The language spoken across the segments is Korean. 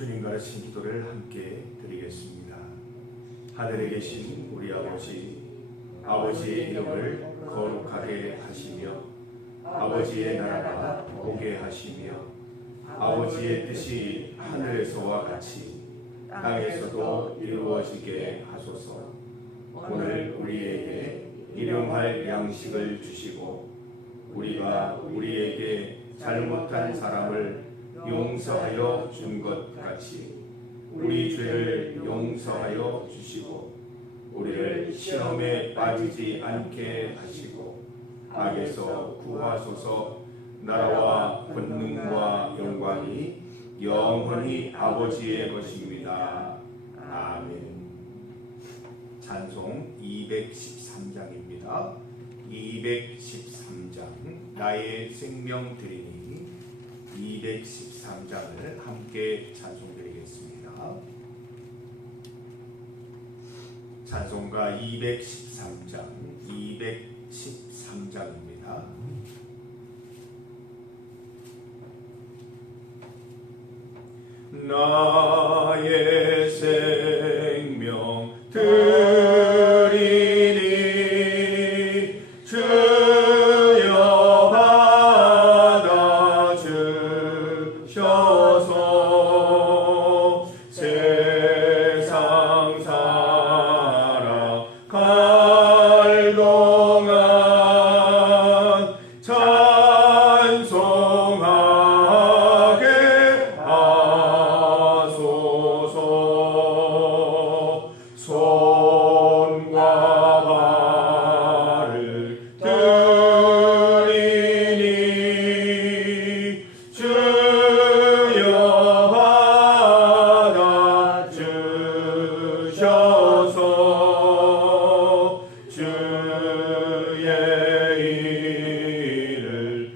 주님 가르친 기도를 함께 드리겠습니다. 하늘에 계신 우리 아버지, 아버지의 이름을 거룩하게 하시며 아버지의 나라가 오게 하시며 아버지의 뜻이 하늘에서와 같이 땅에서도 이루어지게 하소서. 오늘 우리에게 일용할 양식을 주시고 우리가 우리에게 잘못한 사람을 용서하여 준 것 같이 우리 죄를 용서하여 주시고 우리를 시험에 빠지지 않게 하시고 악에서 구하소서. 나라와 권능과 영광이 영원히 아버지의 것입니다. 아멘. 찬송 213장입니다. 213장 나의 생명 드리니 213장을 함께 찬송드리겠습니다. 찬송가 213장 213장입니다. 나의 생명 드리니 주여 받아 주셔서 세상 살아갈 동안 찬송하게 하소서. 손과 발을 드리니 주여 받아 주셔서 주의 일을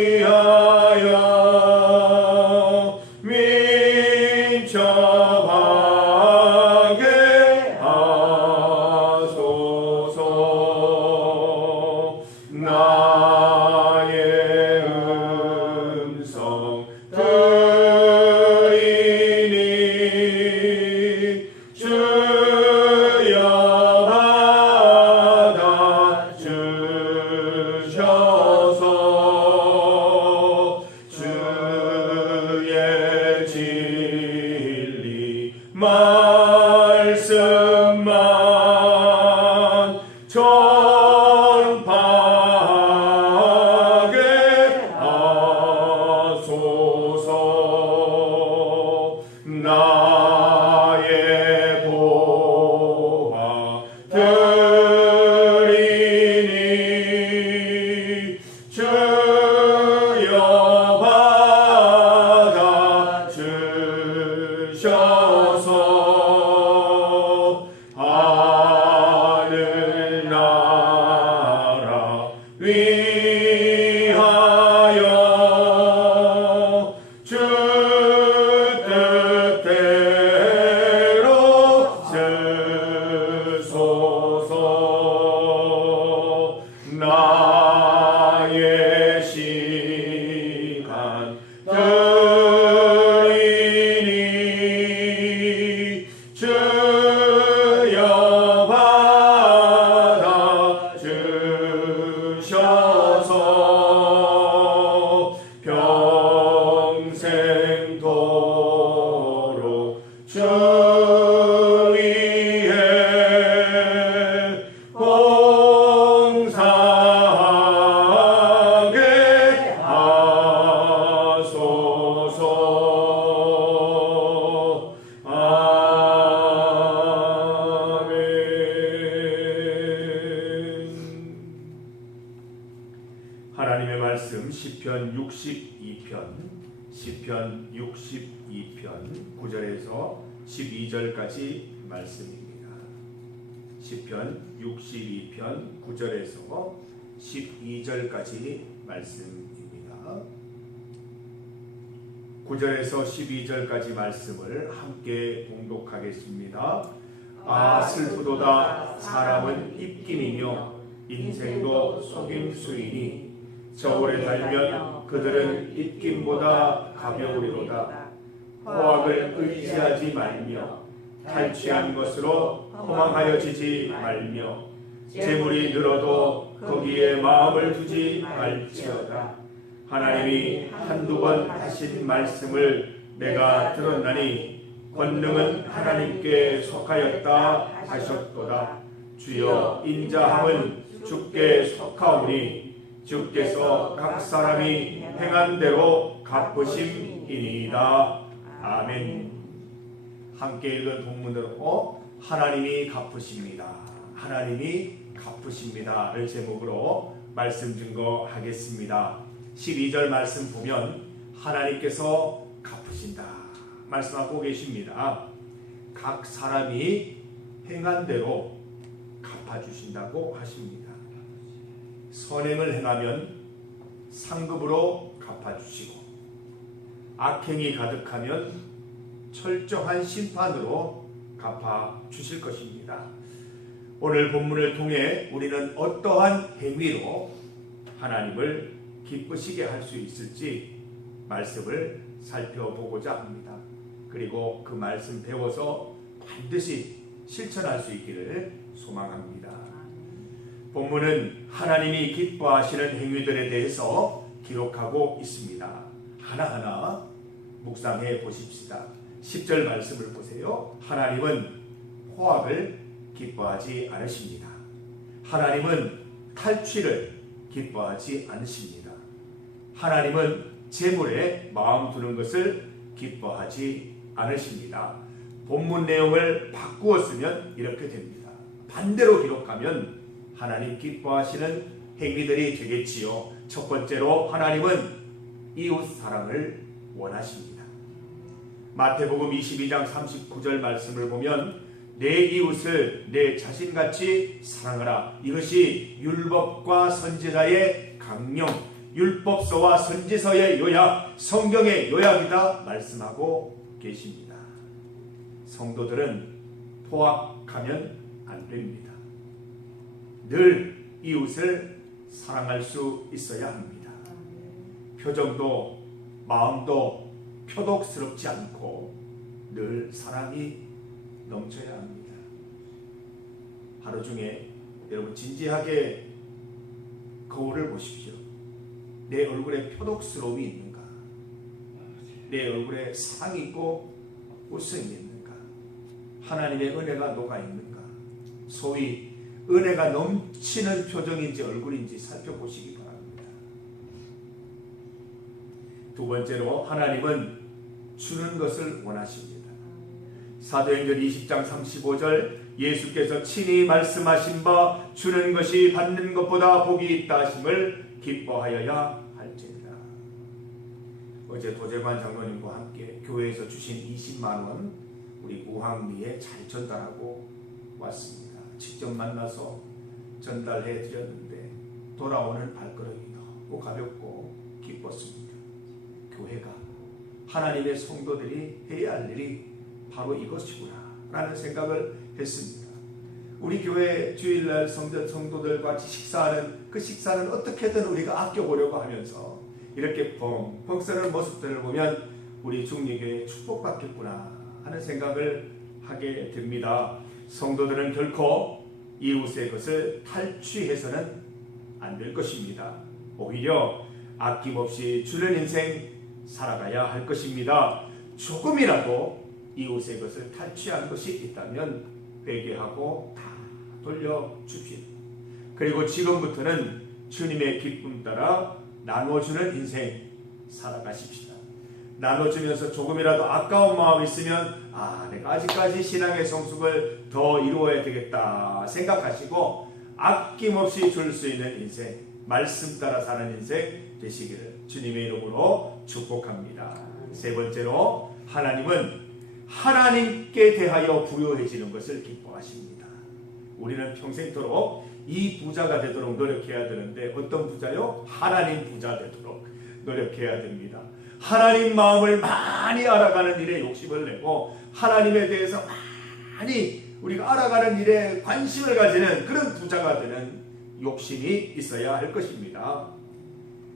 위하여 민첩하게 하소서. 나의 음성 드리니 주여 받아 주셔서 주의 진리 말씀만 전파하게 하소서. 나의 보화 드리니 주여 받아 주셔서 하늘나라 위하여 주 뜻대로 쓰소서. 나의 시간 드리니 주여 받아 주셔서 평생도록 주 위에 봉사하게 하소서. 아멘. 하나님의 말씀 시편 62편 9절에서 12절까지 말씀입니다. 시편 62편 9절에서 12절까지 말씀입니다. 9절에서 12절까지 말씀을 함께 봉독하겠습니다. 아 슬프도다 사람은 입김이며 인생도 속임수이니 저울에 달면 그들은 입김보다 가벼우리로다. 포악을 의지하지 말며 탈취한 것으로 허망하여지지 말며 재물이 늘어도 거기에 마음을 두지 말지어다. 하나님이 한두 번 하신 말씀을 내가 들었나니 권능은 하나님께 속하였다 하셨도다. 주여 인자함은 주께 속하오니 주께서 각 사람이 행한 대로 갚으심이니이다. 아멘. 함께 읽은 본문으로 하나님이 갚으십니다. 하나님이 갚으십니다를 제목으로 말씀 증거하겠습니다. 12절 말씀 보면 하나님께서 갚으신다 말씀하고 계십니다. 각 사람이 행한 대로 갚아주신다고 하십니다. 선행을 행하면 상급으로 갚아주시고 악행이 가득하면 철저한 심판으로 갚아주실 것입니다. 오늘 본문을 통해 우리는 어떠한 행위로 하나님을 기쁘시게 할 수 있을지 말씀을 살펴보고자 합니다. 그리고 그 말씀 배워서 반드시 실천할 수 있기를 소망합니다. 본문은 하나님이 기뻐하시는 행위들에 대해서 기록하고 있습니다. 하나하나 묵상해 보십시다. 10절 말씀을 보세요. 하나님은 포악을 기뻐하지 않으십니다. 하나님은 탈취를 기뻐하지 않으십니다. 하나님은 재물에 마음 두는 것을 기뻐하지 않으십니다. 본문 내용을 바꾸었으면 이렇게 됩니다. 반대로 기록하면 하나님 기뻐하시는 행위들이 되겠지요. 첫 번째로 하나님은 이웃 사랑을 원하십니다. 마태복음 22장 39절 말씀을 보면 내 이웃을 내 자신같이 사랑하라. 이것이 율법과 선지자의 강령, 율법서와 선지서의 요약, 성경의 요약이다 말씀하고 계십니다. 성도들은 포악하면 안 됩니다. 늘 이웃을 사랑할 수 있어야 합니다. 표정도 마음도 표독스럽지 않고 늘 사랑이 넘쳐야 합니다. 하루 중에 여러분 진지하게 거울을 보십시오. 내 얼굴에 표독스러움이 있는가? 내 얼굴에 사랑이 있고 웃음이 있는가? 하나님의 은혜가 녹아 있는가? 소위 은혜가 넘치는 표정인지 얼굴인지 살펴보시기 바랍니다. 두 번째로 하나님은 주는 것을 원하십니다. 사도행전 20장 35절 예수께서 친히 말씀하신 바 주는 것이 받는 것보다 복이 있다 하심을 기뻐하여야 할지니라. 어제 도재관 장로님과 함께 교회에서 주신 20만 원 우리 무항리에 잘 전달하고 왔습니다. 직접 만나서 전달해 드렸는데 돌아오는 발걸음이 너무 가볍고 기뻤습니다. 교회가 하나님의 성도들이 해야 할 일이 바로 이것이구나 라는 생각을 했습니다. 우리 교회 주일날 성도들과 같이 식사하는 그 식사는 어떻게든 우리가 아껴보려고 하면서 이렇게 펑펑 쓰는 모습들을 보면 우리 중리교회에 축복받겠구나 하는 생각을 하게 됩니다. 성도들은 결코 이웃의 것을 탈취해서는 안 될 것입니다. 오히려 아낌없이 주는 인생 살아가야 할 것입니다. 조금이라도 이웃의 것을 탈취한 것이 있다면 회개하고 다 돌려줍시다. 그리고 지금부터는 주님의 기쁨 따라 나눠주는 인생 살아가십시다. 나눠주면서 조금이라도 아까운 마음이 있으면 내가 아직까지 신앙의 성숙을 더 이루어야 되겠다 생각하시고 아낌없이 줄 수 있는 인생, 말씀 따라 사는 인생 되시기를 주님의 이름으로 축복합니다. 세 번째로 하나님은 하나님께 대하여 부유해지는 것을 기뻐하십니다. 우리는 평생토록 이 부자가 되도록 노력해야 되는데 어떤 부자요? 하나님 부자 되도록 노력해야 됩니다. 하나님 마음을 많이 알아가는 일에 욕심을 내고 하나님에 대해서 많이 우리가 알아가는 일에 관심을 가지는 그런 부자가 되는 욕심이 있어야 할 것입니다.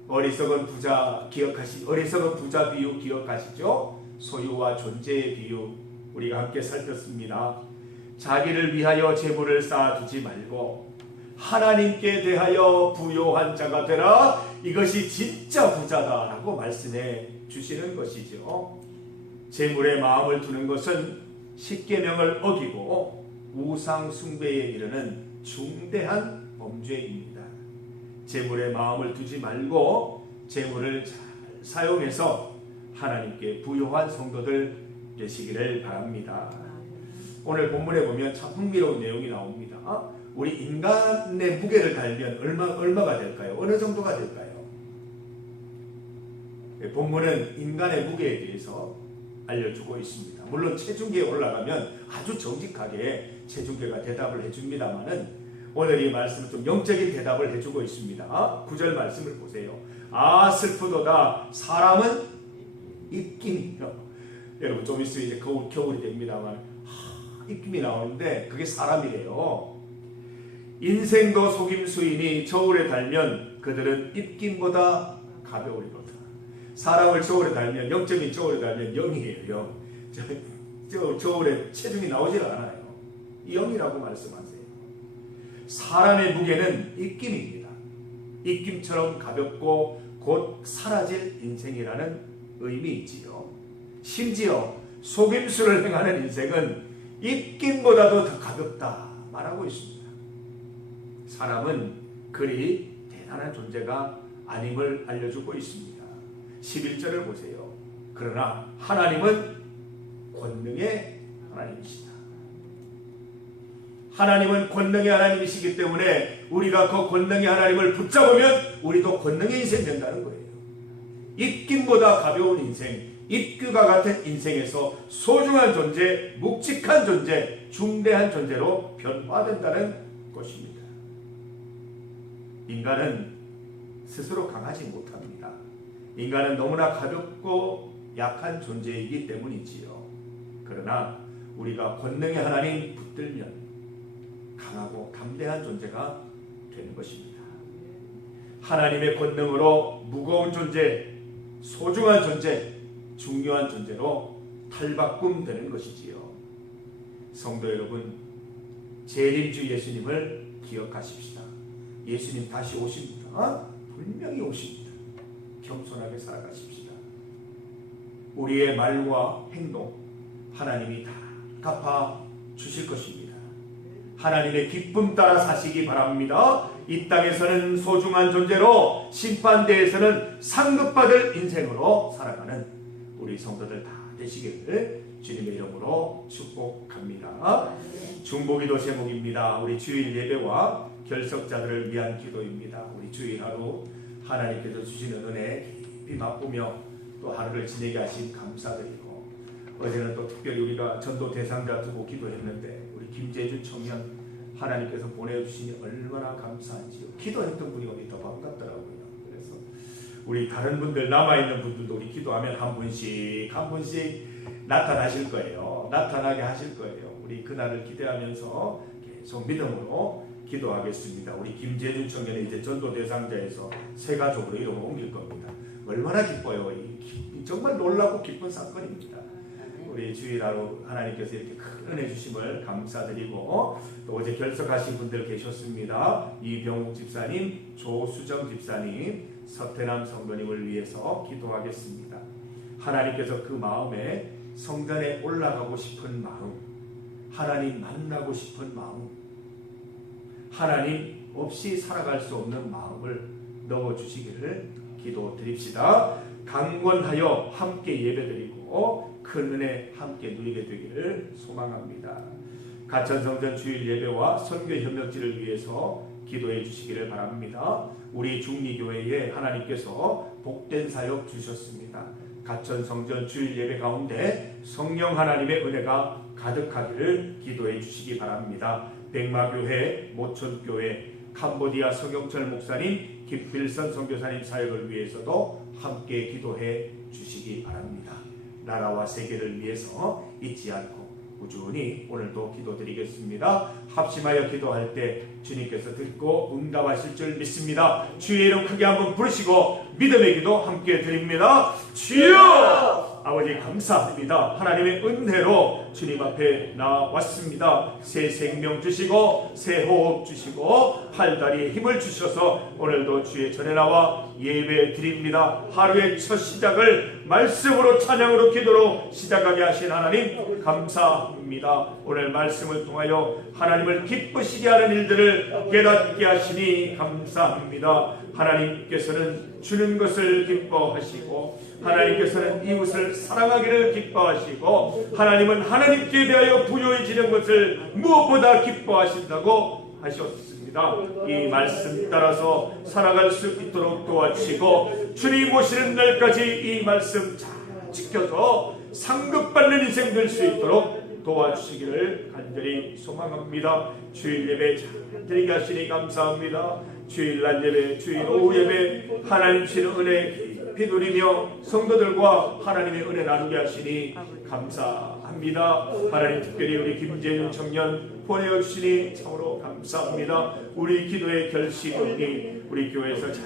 어리석은 부자 비유 기억하시죠? 소유와 존재의 비유 우리가 함께 살폈습니다. 자기를 위하여 재물을 쌓아두지 말고 하나님께 대하여 부요한 자가 되라. 이것이 진짜 부자다라고 말씀해 주시는 것이죠. 재물에 마음을 두는 것은 십계명을 어기고 우상 숭배에 이르는 중대한 범죄입니다. 재물에 마음을 두지 말고 재물을 잘 사용해서 하나님께 부요한 성도들 되시기를 바랍니다. 오늘 본문에 보면 참 흥미로운 내용이 나옵니다. 우리 인간의 무게를 달면 얼마가 될까요? 어느 정도가 될까요? 본문은 인간의 무게에 대해서 알려주고 있습니다. 물론 체중계에 올라가면 아주 정직하게 체중계가 대답을 해줍니다만은 오늘 이 말씀은 좀 영적인 대답을 해주고 있습니다. 9절 말씀을 보세요. 아 슬프도다 사람은 입김이요. 여러분 좀 있으면 이제 겨울이 됩니다만 입김이 나오는데 그게 사람이래요. 인생도 속임수이니 저울에 달면 그들은 입김보다 가벼우리로다. 사람을 저울에 달면 영적인 저울에 달면 0이에요. 0. 저울에 체중이 나오질 않아요. 0이라고 말씀하세요. 사람의 무게는 입김입니다. 입김처럼 가볍고 곧 사라질 인생이라는 의미이지요. 심지어 속임수를 행하는 인생은 입김보다도 더 가볍다 말하고 있습니다. 사람은 그리 대단한 존재가 아님을 알려주고 있습니다. 11절을 보세요. 그러나 하나님은 권능의 하나님이시다. 하나님은 권능의 하나님이시기 때문에 우리가 그 권능의 하나님을 붙잡으면 우리도 권능의 인생 된다는 거예요. 입김보다 가벼운 인생, 입규가 같은 인생에서 소중한 존재, 묵직한 존재, 중대한 존재로 변화된다는 것입니다. 인간은 스스로 강하지 못합니다. 인간은 너무나 가볍고 약한 존재이기 때문이지요. 그러나 우리가 권능의 하나님 붙들면 강하고 담대한 존재가 되는 것입니다. 하나님의 권능으로 무거운 존재, 소중한 존재, 중요한 존재로 탈바꿈되는 것이지요. 성도 여러분, 재림주 예수님을 기억하십시다. 예수님 다시 오십니다. 분명히 오십니다. 겸손하게 살아가십시다. 우리의 말과 행동 하나님이 다 갚아 주실 것입니다. 하나님의 기쁨 따라 사시기 바랍니다. 이 땅에서는 소중한 존재로, 심판대에서는 상급받을 인생으로 살아가는 우리 성도들 다 되시기를 주님의 이름으로 축복합니다. 중보기도 제목입니다. 우리 주일 예배와 결석자들을 위한 기도입니다. 우리 주일 하루 하나님께서 주시는 은혜 깊이 맛보며 또 하루를 지내게 하신 감사드리고, 어제는 또 특별히 우리가 전도 대상자 두고 기도했는데 우리 김재준 청년 하나님께서 보내주시니 얼마나 감사한지요. 기도했던 분이 어디 더 반갑더라고요. 그래서 우리 다른 분들, 남아있는 분들도 우리 기도하면 한 분씩 나타나실 거예요. 나타나게 하실 거예요. 우리 그날을 기대하면서 계속 믿음으로 기도하겠습니다. 우리 김재준 청년이 이제 전도 대상자에서 새 가족으로 이름을 옮길 겁니다. 얼마나 기뻐요. 정말 놀랍고 기쁜 사건입니다. 우리 주일하루 하나님께서 이렇게 큰 은혜 주심을 감사드리고, 또 어제 결석하신 분들 계셨습니다. 이병욱 집사님, 조수정 집사님, 서태남 성도님을 위해서 기도하겠습니다. 하나님께서 그 마음에 성전에 올라가고 싶은 마음, 하나님 만나고 싶은 마음, 하나님 없이 살아갈 수 없는 마음을 넣어주시기를 기도드립시다. 강권하여 함께 예배드리고 큰 은혜 함께 누리게 되기를 소망합니다. 가천성전 주일 예배와 선교 협력지를 위해서 기도해 주시기를 바랍니다. 우리 중리교회에 하나님께서 복된 사역 주셨습니다. 가천성전 주일 예배 가운데 성령 하나님의 은혜가 가득하기를 기도해 주시기 바랍니다. 백마교회, 모천교회, 캄보디아 서경철 목사님, 김필선 선교사님 사역을 위해서도 함께 기도해 주시기 바랍니다. 나라와 세계를 위해서 잊지 않고 꾸준히 오늘도 기도드리겠습니다. 합심하여 기도할 때 주님께서 듣고 응답하실 줄 믿습니다. 주의 이름 크게 한번 부르시고 믿음의 기도 함께 드립니다. 주여! 아버지 하나님 감사합니다. 하나님의 은혜로 주님 앞에 나왔습니다. 새 생명 주시고 새 호흡 주시고 팔다리에 힘을 주셔서 오늘도 주의 전에 나와 예배 드립니다. 하루의 첫 시작을 말씀으로 찬양으로 기도로 시작하게 하신 하나님 감사합니다. 오늘 말씀을 통하여 하나님을 기쁘시게 하는 일들을 깨닫게 하시니 감사합니다. 하나님께서는 주는 것을 기뻐하시고 하나님께서는 이웃을 사랑하기를 기뻐하시고 하나님은 하나님께 대하여 부요해지는 것을 무엇보다 기뻐하신다고 하셨습니다. 이 말씀 따라서 살아갈 수 있도록 도와주시고 주님 오시는 날까지 이 말씀 잘 지켜서 상급받는 인생 될 수 있도록 도와주시기를 간절히 소망합니다. 주일 예배 잘 드리게 하시니 감사합니다. 주일 날 예배, 주일 오후 예배 하나님 주시는 은혜 깊이 누리며 성도들과 하나님의 은혜 나누게 하시니 감사합니다. 하나님 특별히 우리 김재윤 청년 보내주시니 참으로 감사합니다. 우리 기도의 결실이 우리 교회에서 잘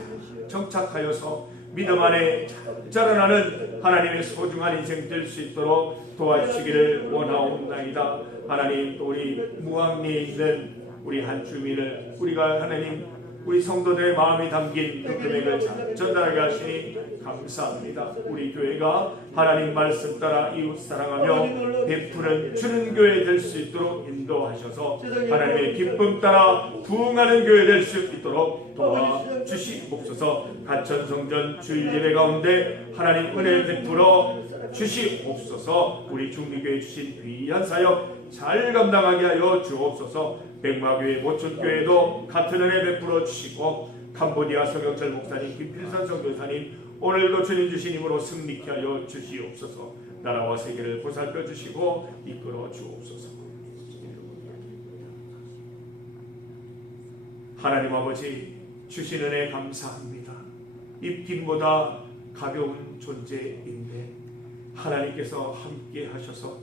정착하여서 믿음 안에 잘 자라나는 하나님의 소중한 인생 될 수 있도록 도와주시기를 원하옵나이다. 하나님 또 우리 무학리에 있는 우리 한 주민을 우리가 하나님 우리 성도들의 마음이 담긴 그 금액을 잘 전달하게 하시니 감사합니다. 우리 교회가 하나님 말씀 따라 이웃 사랑하며 베푸는 주는 교회 될 수 있도록 인도하셔서 하나님의 기쁨 따라 부흥하는 교회 될 수 있도록 도와주시옵소서. 가천성전 주일 예배 가운데 하나님 은혜 베풀어 주시옵소서. 우리 중리교회 주신 귀한 사역 잘 감당하게 하여 주옵소서. 백마교회 모천교회도 같은 은혜 베풀어 주시고 캄보디아 성경철 목사님 김필선 선교사님 오늘도 주님 주신 힘으로 승리케 하여 주시옵소서. 나라와 세계를 보살펴 주시고 이끌어 주옵소서. 하나님 아버지 주신 은혜 감사합니다. 입김보다 가벼운 존재인데 하나님께서 함께 하셔서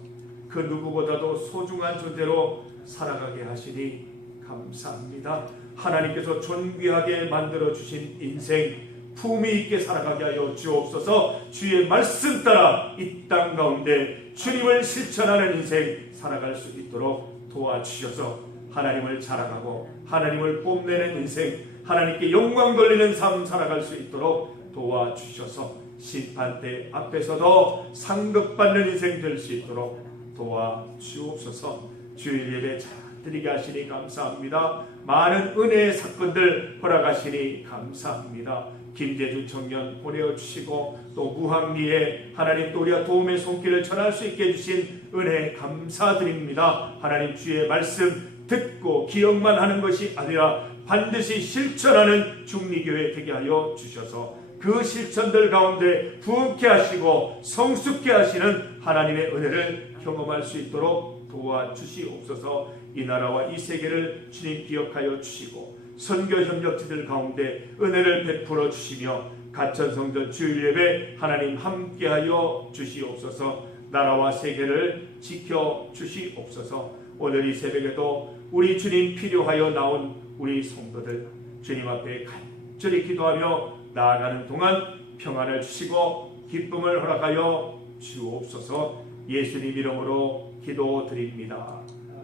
그 누구보다도 소중한 존재로 살아가게 하시니 감사합니다. 하나님께서 존귀하게 만들어 주신 인생 품위 있게 살아가게 하여 주옵소서. 주의 말씀 따라 이 땅 가운데 주님을 실천하는 인생 살아갈 수 있도록 도와주셔서 하나님을 자랑하고 하나님을 뽐내는 인생 하나님께 영광 돌리는 삶 살아갈 수 있도록 도와주셔서 심판대 앞에서도 상급받는 인생 될 수 있도록 도와주옵소서. 주일 예배 잘 드리게 하시니 감사합니다. 많은 은혜의 사건들 허락하시니 감사합니다. 김재준 청년 보내주시고 또 무학리에 하나님 또 우리가 도움의 손길을 전할 수 있게 해주신 은혜 감사드립니다. 하나님 주의 말씀 듣고 기억만 하는 것이 아니라 반드시 실천하는 중리교회 되게 하여 주셔서 그 실천들 가운데 부흥케 하시고 성숙케 하시는 하나님의 은혜를 경험할 수 있도록 도와주시옵소서. 이 나라와 이 세계를 주님 기억하여 주시고 선교 협력지들 가운데 은혜를 베풀어 주시며 가천성전 주일 예배 하나님 함께하여 주시옵소서. 나라와 세계를 지켜 주시옵소서. 오늘 이 새벽에도 우리 주님 필요하여 나온 우리 성도들 주님 앞에 간절히 기도하며 나아가는 동안 평안을 주시고 기쁨을 허락하여 주옵소서. 예수님 이름으로 기도드립니다.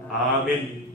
아멘.